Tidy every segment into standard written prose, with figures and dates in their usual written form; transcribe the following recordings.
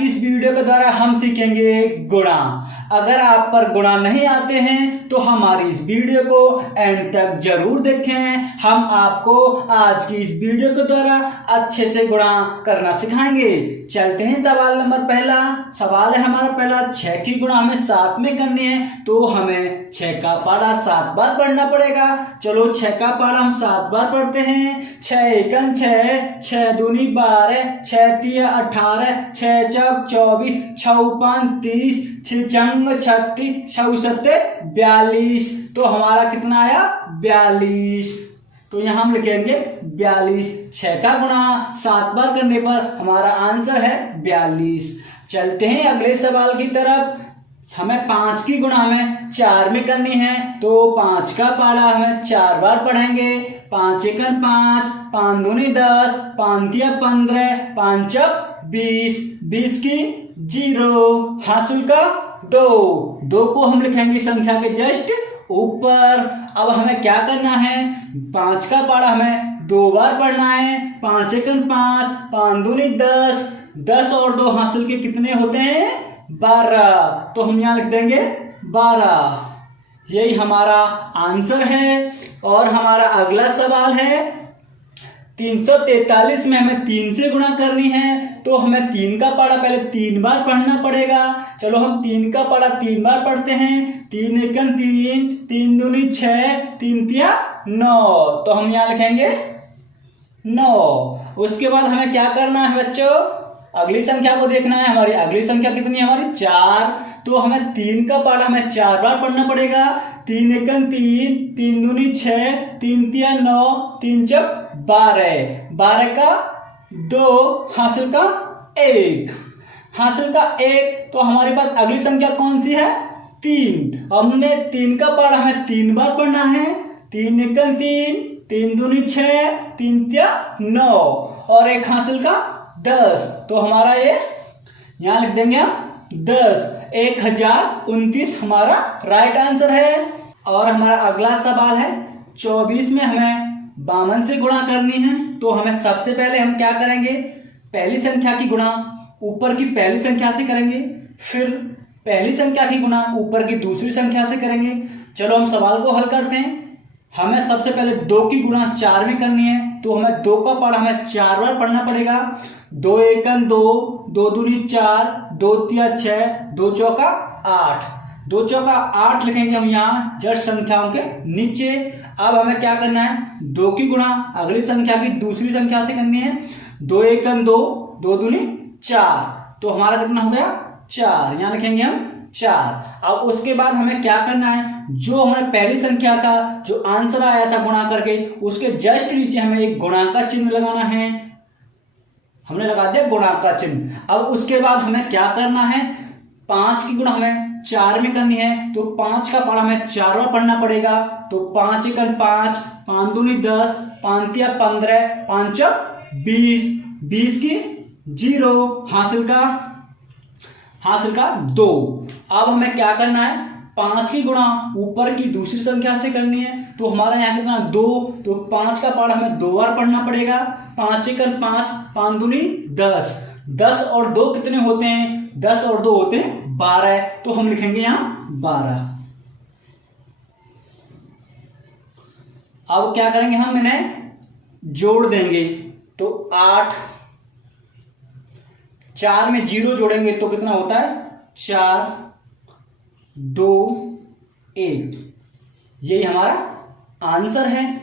की इस वीडियो के द्वारा हम सीखेंगे गुणा। अगर आप पर गुणा नहीं आते हैं तो हमारी इस वीडियो को एंड तक जरूर देखें। हम आपको आज की इस वीडियो के द्वारा अच्छे से गुणा करना सिखाएंगे। चलते हैं सवाल नंबर पहला। सवाल है हमारा पहला, 6 की गुणा हमें 7 में करनी है तो हमें 6 का पारा 7 बार पढ़ना पड़ेगा। चलो 6 का पारा हम 7 बार पढ़ते हैं। 6 एकन 6, 6 दूनी 12, 6 तिया 18, 6 चौक 24, 6 पाँच 30, 6 चंग 36, 6 सत्ते 42। तो हमारा कितना आया? 42। तो यहाँ हम लिखेंगे 42। 6 का गुणा 7 बार करने पर हमारा आंसर है 42। चलते हैं अगले सवाल की तरफ। हमें 5 की गुणा हमें 4 में करनी है तो 5 का पारा हमें 4 बार पढ़ेंगे। 5 एकन 5, 5 दूनी 10, 5 तिया 15, 5 चौक 20, 20 की 0, हासिल का 2 को हम लिखेंगे संख्या के जस्ट ऊपर। अब हमें क्या करना है? 5 का पारा हमें 2 बार पढ़ना है। 5 एकन 5, 5 दूनी 10, 10 और 2 हासिल के कितने होते हैं? 12। तो हम यहाँ लिख देंगे 12। यही हमारा आंसर है। और हमारा अगला सवाल है, 343 में हमें 3 से गुणा करनी है तो हमें 3 का पारा पहले 3 बार पढ़ना पड़ेगा। चलो हम 3 का पारा 3 बार पढ़ते हैं। 3 एकन 3, 3 दूनी 6, 3 तिया 9। तो हम यहाँ लिखेंगे 9। उसके बाद हमें क्या करना है बच्चों? अगली संख्या को देखना है। हमारी अगली संख्या कितनी है? हमारी 4। तो हमें 3 का पारा हमें 4 बार पढ़ना पड़ेगा। 3 एकन 3, 3 दूनी 6, 3 तिया 9, 3 चौक 12, 12 का 2, हासिल का 1, हासिल का 1। तो हमारे पास अगली संख्या कौन सी है? 3। हमने 3 का पारा हमें 3 बार पढ़ना है। 3 एकन 3, 3 दूनी 6, 3 तिया 9 और 1 हासिल का 10। तो हमारा ये यहाँ लिख देंगे हम 10। 1029 हमारा राइट आंसर है। और हमारा अगला सवाल है, 24 में हमें 52 से गुणा करनी है तो हमें सबसे पहले हम क्या करेंगे? पहली संख्या की गुणा ऊपर की पहली संख्या से करेंगे, फिर पहली संख्या की गुणा ऊपर की दूसरी संख्या से करेंगे। चलो हम सवाल को हल करते हैं। हमें सबसे पहले 2 की गुणा 4 में करनी है तो हमें 2 का पारा हमें 4 बार पढ़ना पड़ेगा। 2 एकन 2, 2 दूनी 4, 2 तिया 6, 2 चौका 8, 2 चौका 8 लिखेंगे हम यहाँ जस्ट संख्याओं के नीचे। अब हमें क्या करना है? 2 की गुणा अगली संख्या की दूसरी संख्या से करनी है। 2 एकन 2, 2 दूनी 4। तो हमारा कितना हो गया? 4। यहाँ लिखेंगे हम 4। अब उसके बाद हमें क्या करना है? जो हमें पहली संख्या का जो आंसर आया था गुणा करके उसके जस्ट नीचे हमें एक गुणा का चिन्ह लगाना है। हमने लगा दिया गुणा का चिन्ह। अब उसके बाद हमें क्या करना है? 5 की गुणा हमें 4 में करनी है तो 5 का पारा हमें 4 बार पढ़ना पड़ेगा। तो 5 एकन 5, 5 दूनी 10, 5 तिया 15, 5 चौक 20, 20 की 0, हासिल का 2। अब हमें क्या करना है? 5 की गुणा ऊपर की दूसरी संख्या से करनी है तो हमारा यहाँ कितना 2। तो 5 का पारा हमें 2 बार पढ़ना पड़ेगा। 5 एकन 5, 5 दूनी 10, 10 और 2 कितने होते हैं? 10 और 2 होते हैं 12। तो हम लिखेंगे यहाँ 12। अब क्या करेंगे? हम इन्हें जोड़ देंगे तो 8, 4 में 0 जोड़ेंगे तो कितना होता है? 4, 2, 1। यही हमारा आंसर है।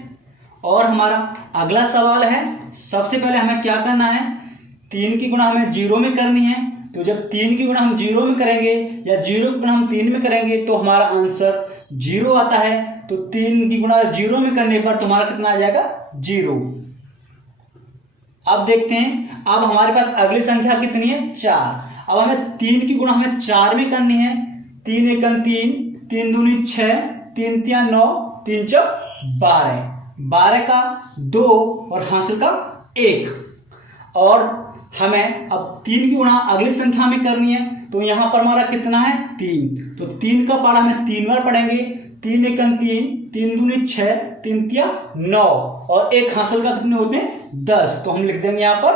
और हमारा अगला सवाल है, सबसे पहले हमें क्या करना है? 3 की गुणा हमें 0 में करनी है तो जब 3 की गुणा हम 0 में करेंगे या 0 की गुणा हम 3 में करेंगे तो हमारा आंसर 0 आता है। तो 3 की गुणा 0 में करने पर तुम्हारा कितना आ जाएगा? 0। अब देखते हैं, अब हमारे पास अगली संख्या कितनी है? 4। अब हमें 3 की गुणा हमें 4 में करनी है। 3 एकन 3, 3 दूनी 6, 3 तिया 9, 3 चौक 12, 12 का 2 और हासिल का 1। और हमें अब 3 की गुणा अगली संख्या में करनी है तो यहाँ पर हमारा कितना है? 3। तो 3 का पारा हमें 3 बार पढ़ेंगे। 3 एकन 3, 3 दूनी 6, 3 तिया 9 और 1 हासिल का कितने होते हैं? 10। तो हम लिख देंगे यहाँ पर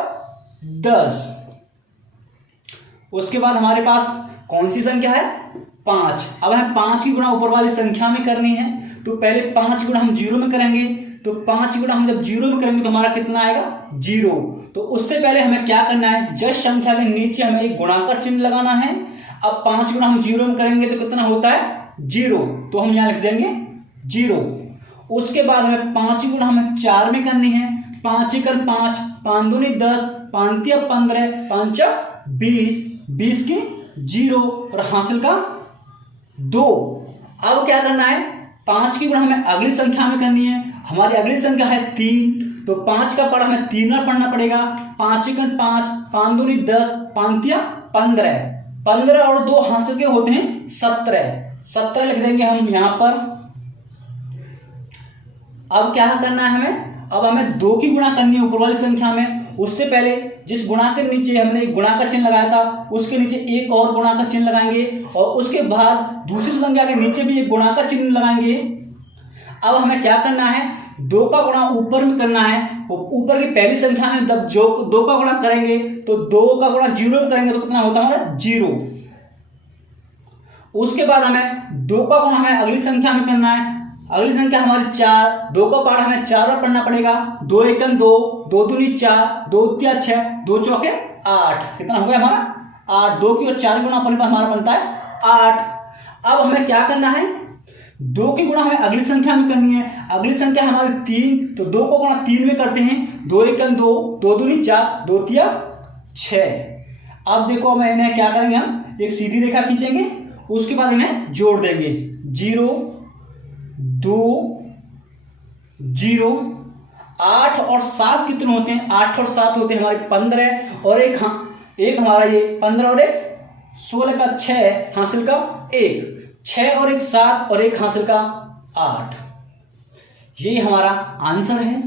10। उसके बाद हमारे पास कौन सी संख्या है, 5। अब हमें 5 की गुणा ऊपर वाली संख्या में करनी है, तो पहले 5 गुणा हम 0 में करेंगे, तो 5 गुणा हम जब 0 में करेंगे तो हमारा कितना आएगा, 0। तो उससे पहले हमें क्या करना है, जस्ट संख्या के नीचे हमें एक गुणाकार चिन्ह लगाना है। अब 5 गुणा हम 0 में करेंगे तो कितना होता है, 0, तो हम यहाँ लिख देंगे 0। उसके बाद हमें 5 गुणा हमें 4 में करनी है, 5 एकड़ 5, 5 दूनी 10, 5 तिया 15, 5 20, 20 की 0 और हासिल का 2। अब क्या करना है, 5 की गुणा हमें अगली संख्या में करनी है, हमारी अगली संख्या है 3, तो 5 का पढ़ा हमें 3 बार पढ़ना पड़ेगा। 5 एकड़ 5, 5 दूनी 10, 5 तिया 15, 15 और 2 हासिल के होते हैं 17 लिख देंगे हम यहाँ पर। अब क्या करना है हमें, अब हमें 2 की गुणा करनी है ऊपर वाली संख्या में। उससे पहले जिस गुणा के नीचे हमने एक गुणा का चिन्ह लगाया था, उसके नीचे एक और गुणा का चिन्ह लगाएंगे और उसके बाद दूसरी संख्या के नीचे भी एक गुणा का चिन्ह लगाएंगे। अब हमें क्या करना है, 2 का गुणा ऊपर में करना है, ऊपर की पहली संख्या में जब जो 2 का गुणा करेंगे तो 2 का गुणा 0 में करेंगे तो कितना होता है हमारा, 0। उसके बाद हमें 2 का गुणा हमें अगली संख्या में करना है, अगली संख्या हमारी 4, 2 का पाठ हमें 4 बार पढ़ना पड़ेगा। 2 एकम 2, 2 दूनी 4, 2 तिया 6, 2 चौके 8, कितना हो गया हमारा 8। 2 की और 4 गुणा पर हमारा बनता है 8। अब हमें क्या करना है, 2 की गुणा हमें अगली संख्या में करनी है, अगली संख्या हमारी 3, तो 2 को गुणा 3 में करते हैं। 2 एकम 2, 2 दूनी 4, 2 तिया 6। अब देखो मैं इन्हें क्या करेंगे, हम एक सीधी रेखा खींचेंगे, उसके बाद इन्हें जोड़ देंगे, 0 2 0। 8 और 7 कितने होते हैं, 8 और 7 होते हैं हमारे 15 और एक हमारा ये 15 और एक 16 का 6 हासिल का 1, 6 और एक 7 और एक हासिल का 8। ये हमारा आंसर है।